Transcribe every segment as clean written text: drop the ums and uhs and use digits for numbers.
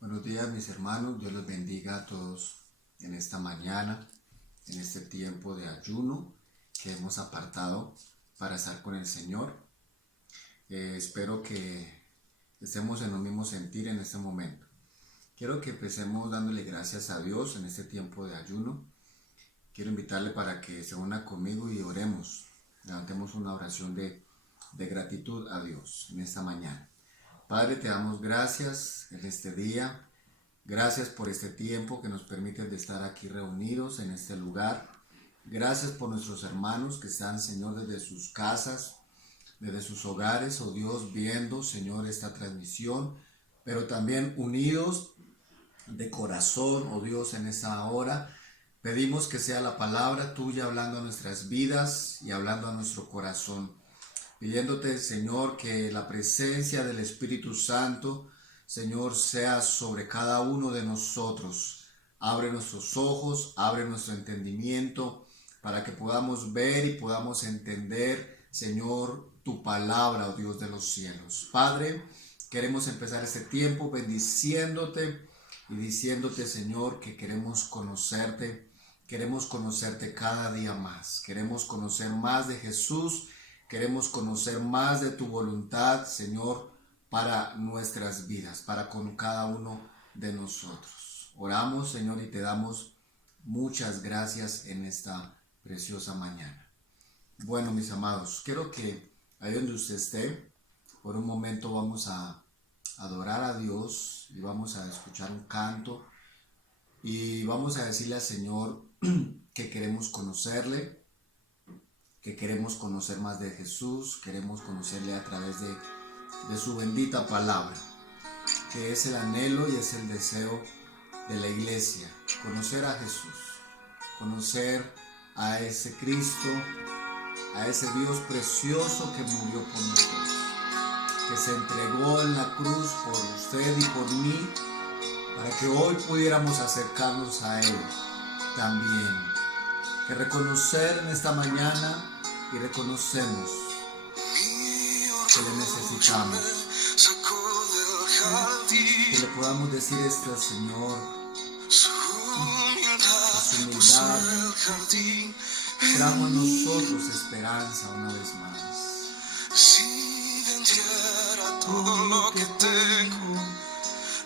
Buenos días mis hermanos, Dios los bendiga a todos en esta mañana, en este tiempo de ayuno que hemos apartado para estar con el Señor. Espero que estemos en el mismo sentir en este momento. Quiero que empecemos dándole gracias a Dios en este tiempo de ayuno. Quiero invitarle para que se una conmigo y oremos. Levantemos una oración de gratitud a Dios en esta mañana. Padre, te damos gracias en este día. Gracias por este tiempo que nos permite de estar aquí reunidos en este lugar. Gracias por nuestros hermanos que están, Señor, desde sus casas, desde sus hogares, oh Dios, viendo, Señor, esta transmisión, pero también unidos de corazón, oh Dios, en esta hora. Pedimos que sea la palabra tuya hablando a nuestras vidas y hablando a nuestro corazón. Pidiéndote, Señor, que la presencia del Espíritu Santo, Señor, sea sobre cada uno de nosotros. Abre nuestros ojos, abre nuestro entendimiento, para que podamos ver y podamos entender, Señor, tu palabra, oh Dios de los cielos. Padre, queremos empezar este tiempo bendiciéndote y diciéndote, Señor, que queremos conocerte cada día más. Queremos conocer más de Jesús. Queremos conocer más de tu voluntad, Señor, para nuestras vidas, para con cada uno de nosotros. Oramos, Señor, y te damos muchas gracias en esta preciosa mañana. Bueno, mis amados, quiero que ahí donde usted esté, por un momento vamos a adorar a Dios y vamos a escuchar un canto y vamos a decirle al Señor que queremos conocerle, que queremos conocer más de Jesús, queremos conocerle a través de su bendita palabra, que es el anhelo y es el deseo de la iglesia, conocer a Jesús, conocer a ese Cristo, a ese Dios precioso que murió por nosotros, que se entregó en la cruz por usted y por mí, para que hoy pudiéramos acercarnos a Él también. Que reconocer en esta mañana y reconocemos que le necesitamos, que le podamos decir esto al Señor, que su humildad trajo a nosotros esperanza una vez más. Si vendiera todo lo que tengo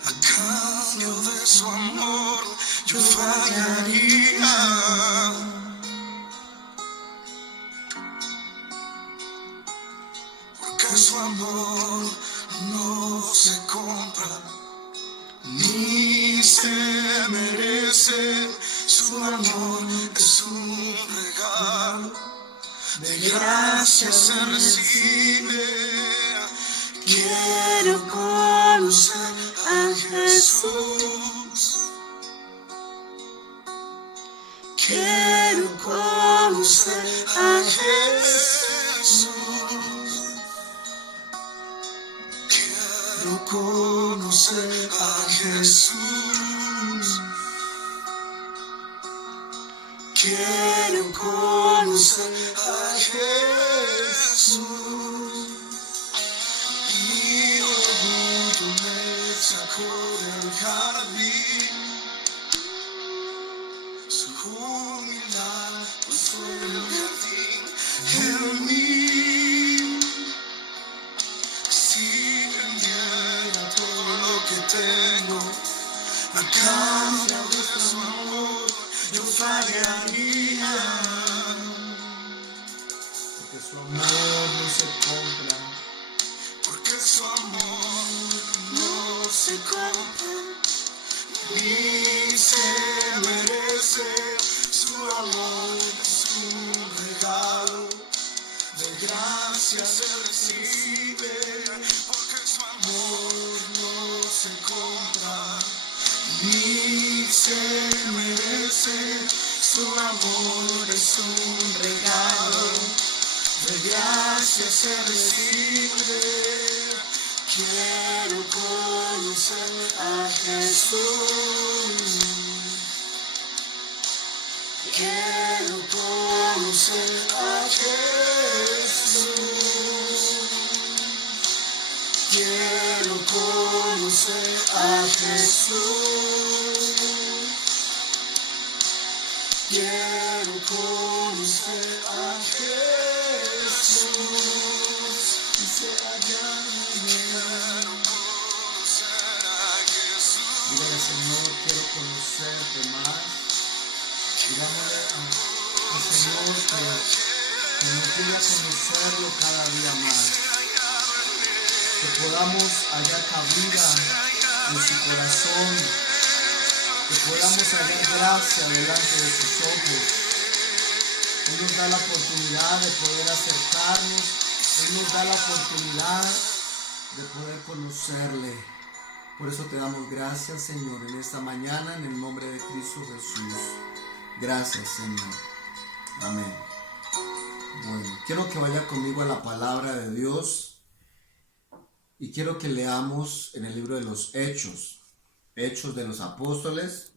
a cambio de su amor, yo fallaría. Porque su amor no se compra ni se merece. Su amor es un regalo, de gracia se recibe. Quiero conocer a Jesús. Quiero conocer a Jesús. Quiero conocer a Jesús. Quiero conocer a Jesús. Mi orgullo me sacó del jardín. Su humildad puso el jardín en mí. Si vendiera todo lo que tengo a cambio de su amor, yo fallaría. Porque su amor no se compra, Porque su amor no se compra ni se merece. Su amor es un regalo, de gracia se recibe. Porque su amor no se compra ni se merece. Su amor es un regalo, de gracia se recibe. Quiero conocer a Jesús. Quiero conocer a Jesús. Quiero conocer a Jesús. quiero conocer a Jesús y ser hallado en Él. Dígale, Señor, quiero conocerte más. Digámosle al Señor que nos ayude a conocerlo cada día más. Que podamos hallar cabida en su corazón. Que podamos hallar gracia delante de sus ojos. Él nos da la oportunidad de poder acercarnos. Él nos da la oportunidad de poder conocerle. Por eso te damos gracias, Señor, en esta mañana, en el nombre de Cristo Jesús. Gracias, Señor. Amén. Bueno, quiero que vaya conmigo a la palabra de Dios y quiero que leamos en el libro de los Hechos de los Apóstoles.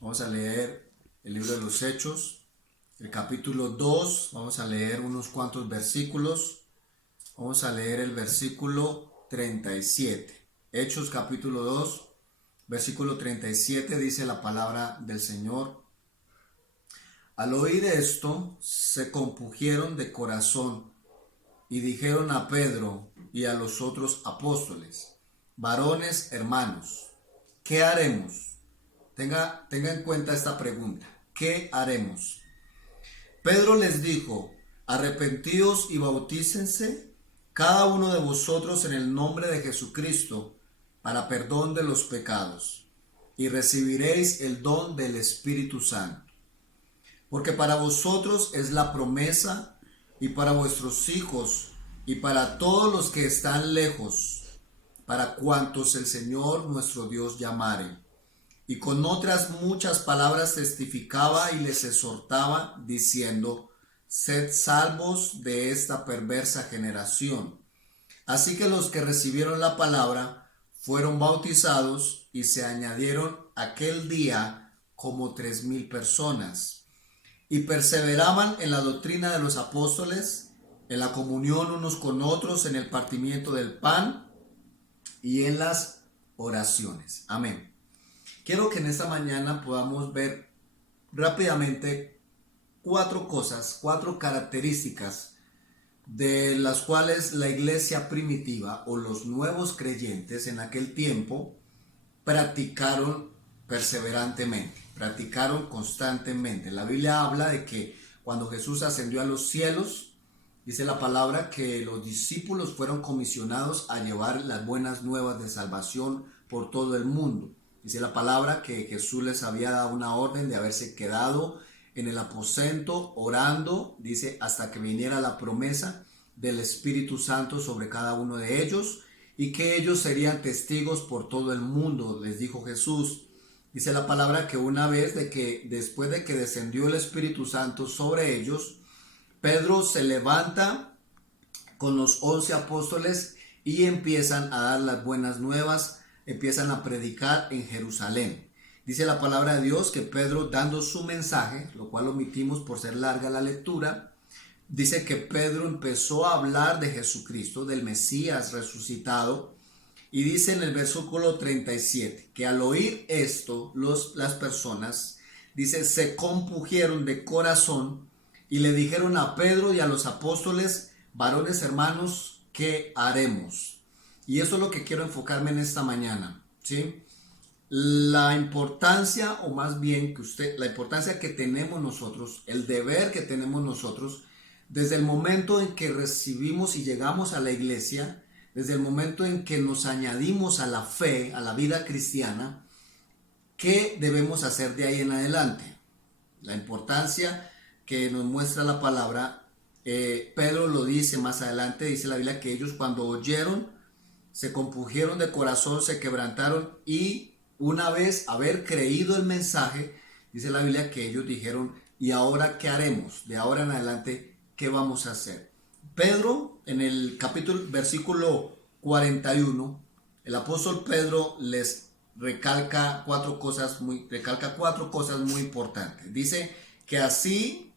Vamos a leer el libro de los Hechos, el capítulo 2. Vamos a leer unos cuantos versículos. Vamos a leer el versículo 37. Hechos capítulo 2, versículo 37, dice la palabra del Señor. Al oír esto, se compungieron de corazón y dijeron a Pedro y a los otros apóstoles: varones hermanos, ¿qué haremos? Tenga en cuenta esta pregunta: ¿qué haremos? Pedro les dijo: arrepentíos y bautícense cada uno de vosotros en el nombre de Jesucristo para perdón de los pecados, y recibiréis el don del Espíritu Santo. Porque para vosotros es la promesa, y para vuestros hijos, y para todos los que están lejos, para cuantos el Señor nuestro Dios llamare. Y con otras muchas palabras testificaba y les exhortaba, diciendo: sed salvos de esta perversa generación. Así que los que recibieron la palabra fueron bautizados, y se añadieron aquel día como 3,000 personas. Y perseveraban en la doctrina de los apóstoles, en la comunión unos con otros, en el partimiento del pan y en las oraciones. Amén. Quiero que en esta mañana podamos ver rápidamente cuatro características de las cuales la iglesia primitiva o los nuevos creyentes en aquel tiempo practicaron perseverantemente, practicaron constantemente. La Biblia habla de que cuando Jesús ascendió a los cielos, dice la palabra que los discípulos fueron comisionados a llevar las buenas nuevas de salvación por todo el mundo. Dice la palabra que Jesús les había dado una orden de haberse quedado en el aposento orando, dice, hasta que viniera la promesa del Espíritu Santo sobre cada uno de ellos, y que ellos serían testigos por todo el mundo, les dijo Jesús. Dice la palabra que una vez después de que descendió el Espíritu Santo sobre ellos, Pedro se levanta con los 11 apóstoles y empiezan a dar las buenas nuevas, empiezan a predicar en Jerusalén. Dice la palabra de Dios que Pedro, dando su mensaje, lo cual omitimos por ser larga la lectura, dice que Pedro empezó a hablar de Jesucristo, del Mesías resucitado, y dice en el versículo 37 que al oír esto las personas, dice, se compungieron de corazón y le dijeron a Pedro y a los apóstoles: varones hermanos, ¿qué haremos? Y eso es lo que quiero enfocarme en esta mañana, ¿sí? La importancia, o más bien la importancia que tenemos nosotros, el deber que tenemos nosotros, desde el momento en que recibimos y llegamos a la iglesia, desde el momento en que nos añadimos a la fe, a la vida cristiana, ¿qué debemos hacer de ahí en adelante? La importancia que nos muestra la palabra, Pedro lo dice más adelante, dice la Biblia que ellos cuando oyeron, se compungieron de corazón, se quebrantaron, y una vez haber creído el mensaje, dice la Biblia que ellos dijeron: ¿y ahora qué haremos? De ahora en adelante, ¿qué vamos a hacer? Pedro, en el versículo 41, el apóstol Pedro les recalca cuatro cosas muy importantes. Dice que así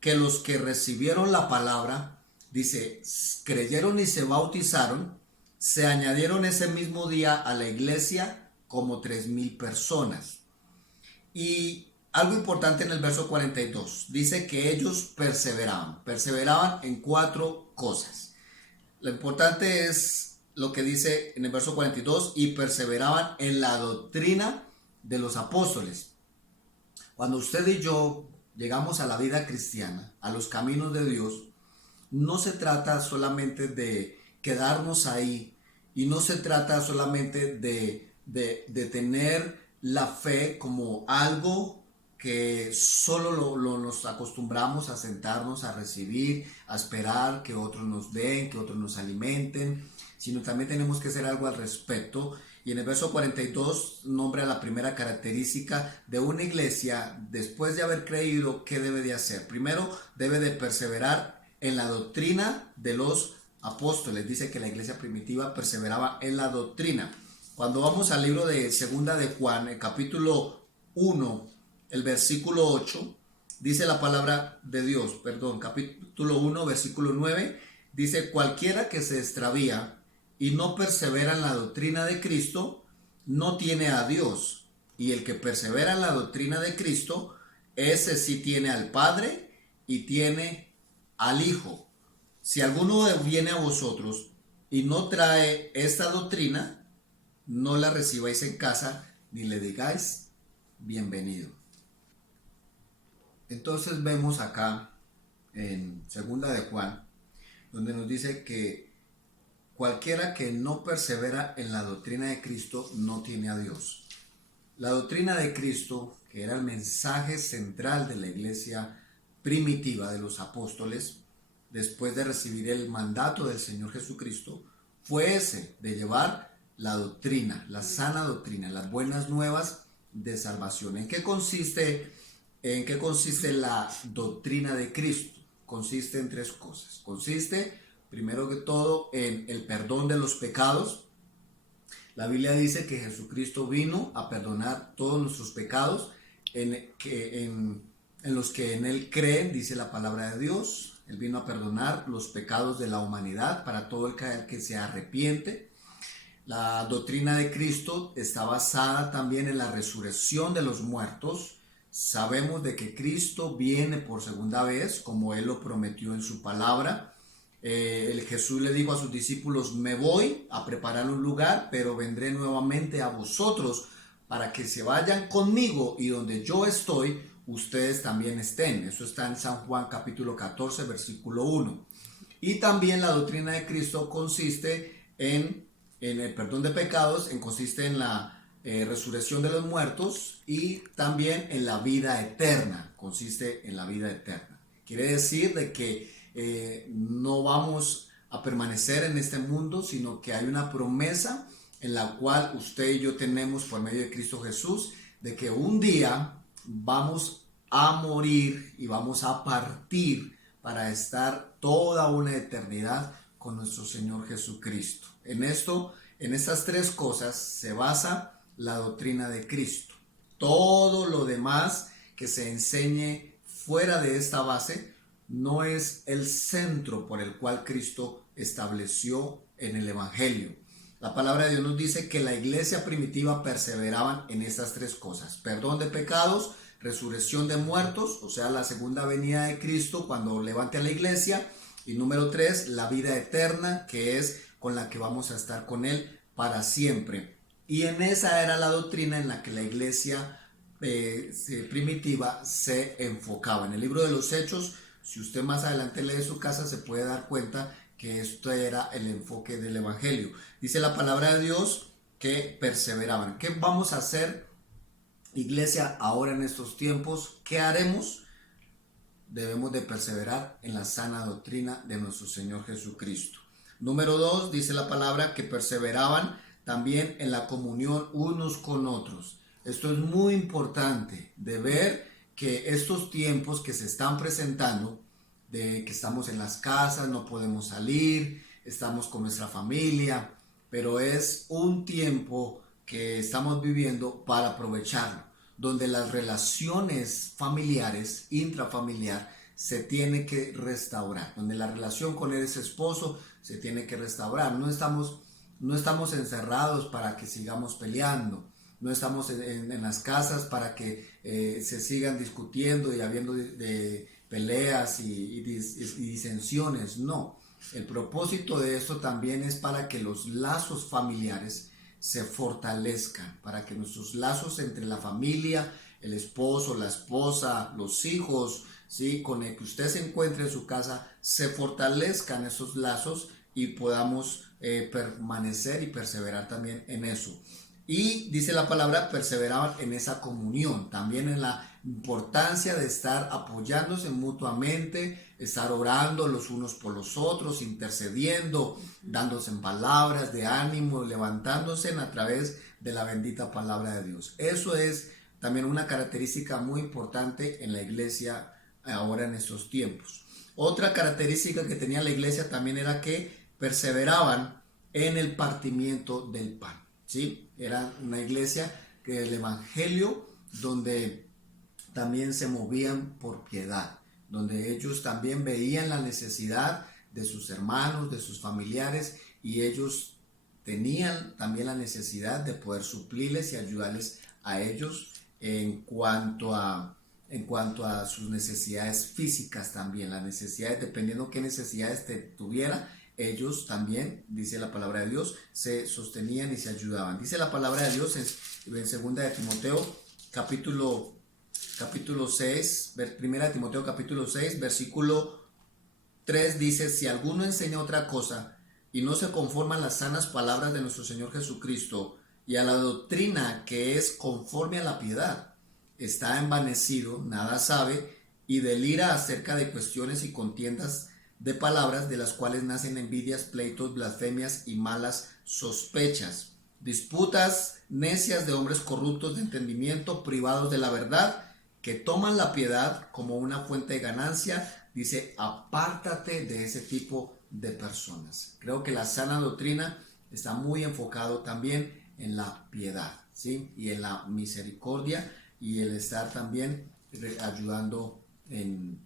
que los que recibieron la palabra, dice, creyeron y se bautizaron, se añadieron ese mismo día a la iglesia como 3,000 personas. Y algo importante en el verso 42. Dice que ellos perseveraban en 4 cosas. Lo importante es lo que dice en el verso 42, y perseveraban en la doctrina de los apóstoles. Cuando usted y yo llegamos a la vida cristiana, a los caminos de Dios, no se trata solamente de quedarnos ahí, y no se trata solamente de tener la fe como algo que solo nos acostumbramos a sentarnos, a recibir, a esperar que otros nos den, que otros nos alimenten, sino también tenemos que hacer algo al respecto. Y en el verso 42 nombra la primera característica de una iglesia después de haber creído. ¿Qué debe de hacer? Primero, debe de perseverar en la doctrina de los apóstoles. Dice que la iglesia primitiva perseveraba en la doctrina. Cuando vamos al libro de Segunda de Juan, el capítulo 1, el versículo 8, dice la palabra de Dios, capítulo 1, versículo 9, dice: cualquiera que se extravía y no persevera en la doctrina de Cristo, no tiene a Dios. Y el que persevera en la doctrina de Cristo, ese sí tiene al Padre y tiene al Hijo. Si alguno viene a vosotros y no trae esta doctrina, no la recibáis en casa, ni le digáis bienvenido. Entonces vemos acá en Segunda de Juan, donde nos dice que cualquiera que no persevera en la doctrina de Cristo no tiene a Dios. La doctrina de Cristo, que era el mensaje central de la iglesia primitiva de los apóstoles, después de recibir el mandato del Señor Jesucristo, fue ese de llevar la doctrina, la sana doctrina, las buenas nuevas de salvación. ¿En qué consiste la doctrina de Cristo? Consiste en 3 cosas. Consiste, primero que todo, en el perdón de los pecados. La Biblia dice que Jesucristo vino a perdonar todos nuestros pecados, en los que en Él creen, dice la palabra de Dios. Él vino a perdonar los pecados de la humanidad para todo el que se arrepiente. La doctrina de Cristo está basada también en la resurrección de los muertos. Sabemos de que Cristo viene por segunda vez, como Él lo prometió en su palabra. Jesús le dijo a sus discípulos: me voy a preparar un lugar, pero vendré nuevamente a vosotros para que se vayan conmigo, y donde yo estoy, ustedes también estén. Eso está en San Juan capítulo 14, versículo 1. Y también la doctrina de Cristo consiste en el perdón de pecados, consiste en la resurrección de los muertos, y también en la vida eterna. Consiste en la vida eterna. Quiere decir de que no vamos a permanecer en este mundo, sino que hay una promesa en la cual usted y yo tenemos por medio de Cristo Jesús, de que un día vamos a morir y vamos a partir para estar toda una eternidad con nuestro Señor Jesucristo. En estas 3 cosas se basa la doctrina de Cristo. Todo lo demás que se enseñe fuera de esta base no es el centro por el cual Cristo estableció en el Evangelio. La palabra de Dios nos dice que la iglesia primitiva perseveraban en estas 3 cosas: perdón de pecados, resurrección de muertos, o sea, la segunda venida de Cristo cuando levante a la iglesia, y número 3, la vida eterna, que es con la que vamos a estar con Él para siempre. Y en esa era la doctrina en la que la iglesia primitiva se enfocaba. En el libro de los Hechos, si usted más adelante lee su casa, se puede dar cuenta que esto era el enfoque del Evangelio. Dice la palabra de Dios que perseveraban. ¿Qué vamos a hacer, iglesia, ahora en estos tiempos? ¿Qué haremos? Debemos de perseverar en la sana doctrina de nuestro Señor Jesucristo. Número 2, dice la palabra que perseveraban también en la comunión unos con otros. Esto es muy importante, de ver que estos tiempos que se están presentando, de que estamos en las casas, no podemos salir, estamos con nuestra familia, pero es un tiempo que estamos viviendo para aprovecharlo, donde las relaciones familiares, intrafamiliar, se tiene que restaurar, donde la relación con ese esposo se tiene que restaurar. No estamos encerrados para que sigamos peleando, no estamos en las casas para que se sigan discutiendo y habiendo de peleas y disensiones, no. El propósito de esto también es para que los lazos familiares se fortalezcan, para que nuestros lazos entre la familia, el esposo, la esposa, los hijos, ¿sí?, con el que usted se encuentre en su casa, se fortalezcan esos lazos y podamos permanecer y perseverar también en eso. Y dice la palabra, perseveraban en esa comunión, también en la importancia de estar apoyándose mutuamente, estar orando los unos por los otros, intercediendo, dándose en palabras de ánimo, levantándose a través de la bendita palabra de Dios. Eso es también una característica muy importante en la iglesia ahora en estos tiempos. Otra característica que tenía la iglesia también era que perseveraban en el partimiento del pan, ¿sí? Era una iglesia que el evangelio donde también se movían por piedad, donde ellos también veían la necesidad de sus hermanos, de sus familiares, y ellos tenían también la necesidad de poder suplirles y ayudarles a ellos en cuanto a sus necesidades físicas también, las necesidades, dependiendo qué necesidades tuviera, ellos también, dice la palabra de Dios, se sostenían y se ayudaban. Dice la palabra de Dios en 2 de Timoteo, capítulo 6, 1 Timoteo capítulo 6, versículo 3, dice: si alguno enseña otra cosa y no se conforma a las sanas palabras de nuestro Señor Jesucristo y a la doctrina que es conforme a la piedad, está envanecido, nada sabe y delira acerca de cuestiones y contiendas de palabras, de las cuales nacen envidias, pleitos, blasfemias y malas sospechas, disputas necias de hombres corruptos de entendimiento, privados de la verdad, que toman la piedad como una fuente de ganancia. Dice: apártate de ese tipo de personas. Creo que la sana doctrina está muy enfocado también en la piedad, ¿sí?, y en la misericordia y el estar también ayudando en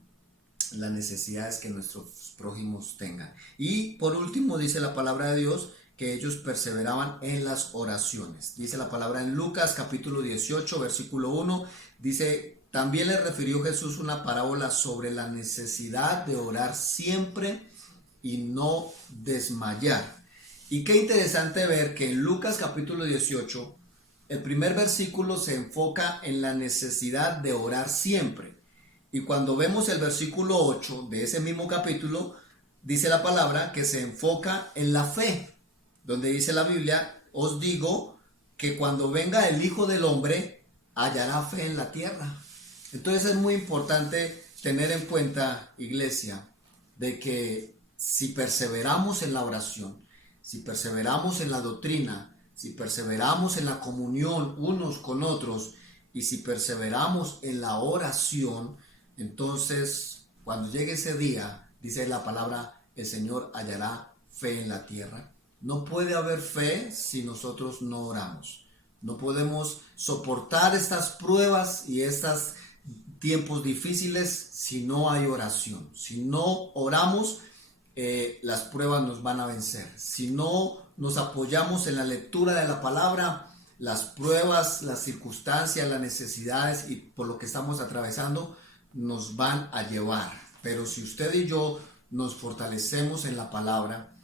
las necesidades que nuestros prójimos tengan. Y por último dice la palabra de Dios que ellos perseveraban en las oraciones. Dice la palabra en Lucas capítulo 18 versículo 1, dice: también le refirió Jesús una parábola sobre la necesidad de orar siempre y no desmayar. Y qué interesante ver que en Lucas capítulo 18 el primer versículo se enfoca en la necesidad de orar siempre. Y cuando vemos el versículo 8 de ese mismo capítulo, dice la palabra que se enfoca en la fe, donde dice la Biblia: os digo que cuando venga el Hijo del Hombre, hallará fe en la tierra. Entonces es muy importante tener en cuenta, iglesia, de que si perseveramos en la oración, si perseveramos en la doctrina, si perseveramos en la comunión unos con otros y si perseveramos en la oración, entonces cuando llegue ese día, dice la palabra, el Señor hallará fe en la tierra. No puede haber fe si nosotros no oramos. No podemos soportar estas pruebas y estos tiempos difíciles si no hay oración. Si no oramos, las pruebas nos van a vencer. Si no nos apoyamos en la lectura de la palabra, las pruebas, las circunstancias, las necesidades y por lo que estamos atravesando nos van a llevar. Pero si usted y yo nos fortalecemos en la palabra,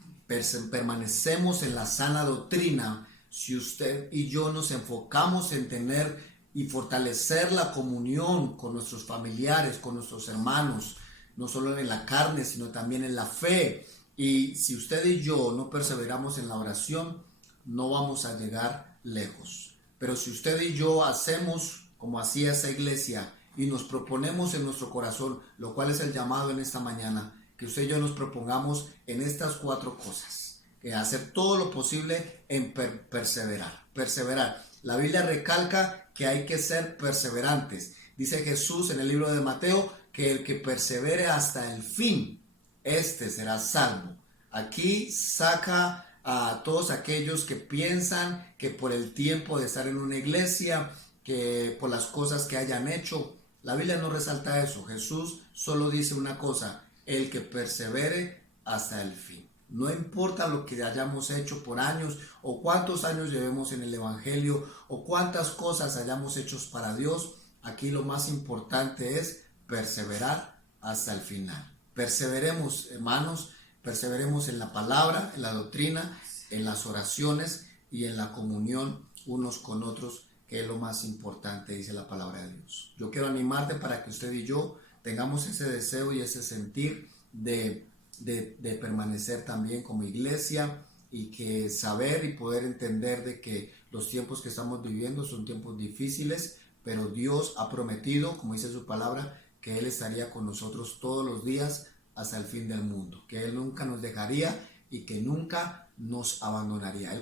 permanecemos en la sana doctrina, si usted y yo nos enfocamos en tener y fortalecer la comunión con nuestros familiares, con nuestros hermanos, no solo en la carne, sino también en la fe, y si usted y yo no perseveramos en la oración, no vamos a llegar lejos. Pero si usted y yo hacemos como hacía esa iglesia y nos proponemos en nuestro corazón, lo cual es el llamado en esta mañana, que usted y yo nos propongamos en estas 4 cosas, que hacer todo lo posible en perseverar. La Biblia recalca que hay que ser perseverantes. Dice Jesús en el libro de Mateo que el que persevere hasta el fin, este será salvo. Aquí saca a todos aquellos que piensan que por el tiempo de estar en una iglesia, que por las cosas que hayan hecho, la Biblia no resalta eso. Jesús solo dice una cosa: el que persevere hasta el fin. No importa lo que hayamos hecho por años o cuántos años llevemos en el Evangelio o cuántas cosas hayamos hecho para Dios. Aquí lo más importante es perseverar hasta el final. Perseveremos, hermanos, perseveremos en la palabra, en la doctrina, en las oraciones y en la comunión unos con otros, que es lo más importante, dice la palabra de Dios. Yo quiero animarte para que usted y yo tengamos ese deseo y ese sentir de permanecer también como iglesia, y que saber y poder entender de que los tiempos que estamos viviendo son tiempos difíciles, pero Dios ha prometido, como dice su palabra, que Él estaría con nosotros todos los días hasta el fin del mundo, que Él nunca nos dejaría y que nunca nos abandonaría.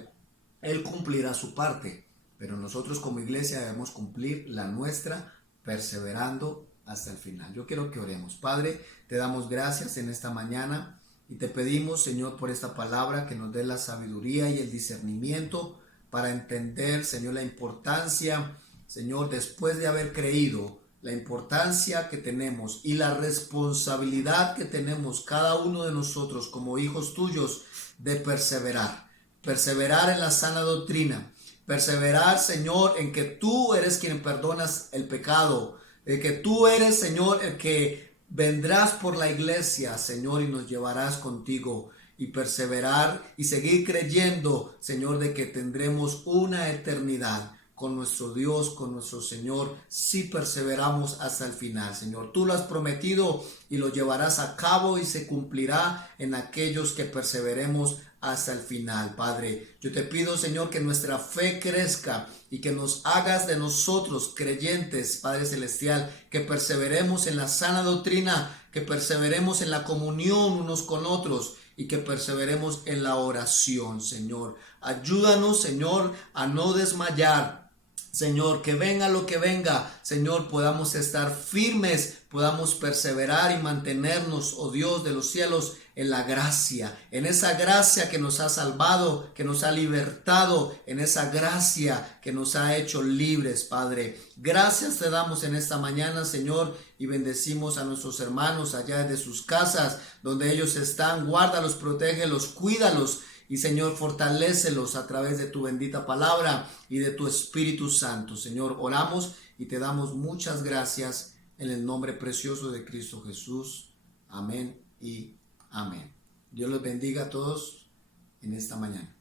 Él cumplirá su parte, pero nosotros como iglesia debemos cumplir la nuestra, perseverando hasta el final. Yo quiero que oremos. Padre, te damos gracias en esta mañana y te pedimos, Señor, por esta palabra, que nos dé la sabiduría y el discernimiento para entender, Señor, la importancia, Señor, después de haber creído, la importancia que tenemos y la responsabilidad que tenemos cada uno de nosotros como hijos tuyos de perseverar en la sana doctrina, perseverar, Señor, en que tú eres quien perdonas el pecado, de que tú eres, Señor, el que vendrás por la iglesia, Señor, y nos llevarás contigo, y perseverar y seguir creyendo, Señor, de que tendremos una eternidad con nuestro Dios, con nuestro Señor, si perseveramos hasta el final, Señor. Tú lo has prometido y lo llevarás a cabo y se cumplirá en aquellos que perseveremos hasta el final, Padre. Yo te pido, Señor, que nuestra fe crezca y que nos hagas de nosotros creyentes, Padre Celestial, que perseveremos en la sana doctrina, que perseveremos en la comunión unos con otros y que perseveremos en la oración, Señor. Ayúdanos, Señor, a no desmayar. Señor, que venga lo que venga, Señor, podamos estar firmes, podamos perseverar y mantenernos, oh Dios de los cielos, en la gracia, en esa gracia que nos ha salvado, que nos ha libertado, en esa gracia que nos ha hecho libres, Padre. Gracias te damos en esta mañana, Señor, y bendecimos a nuestros hermanos allá desde sus casas, donde ellos están. Guárdalos, protégelos, cuídalos. Y Señor, fortalécelos a través de tu bendita palabra y de tu Espíritu Santo. Señor, oramos y te damos muchas gracias en el nombre precioso de Cristo Jesús. Amén y amén. Dios los bendiga a todos en esta mañana.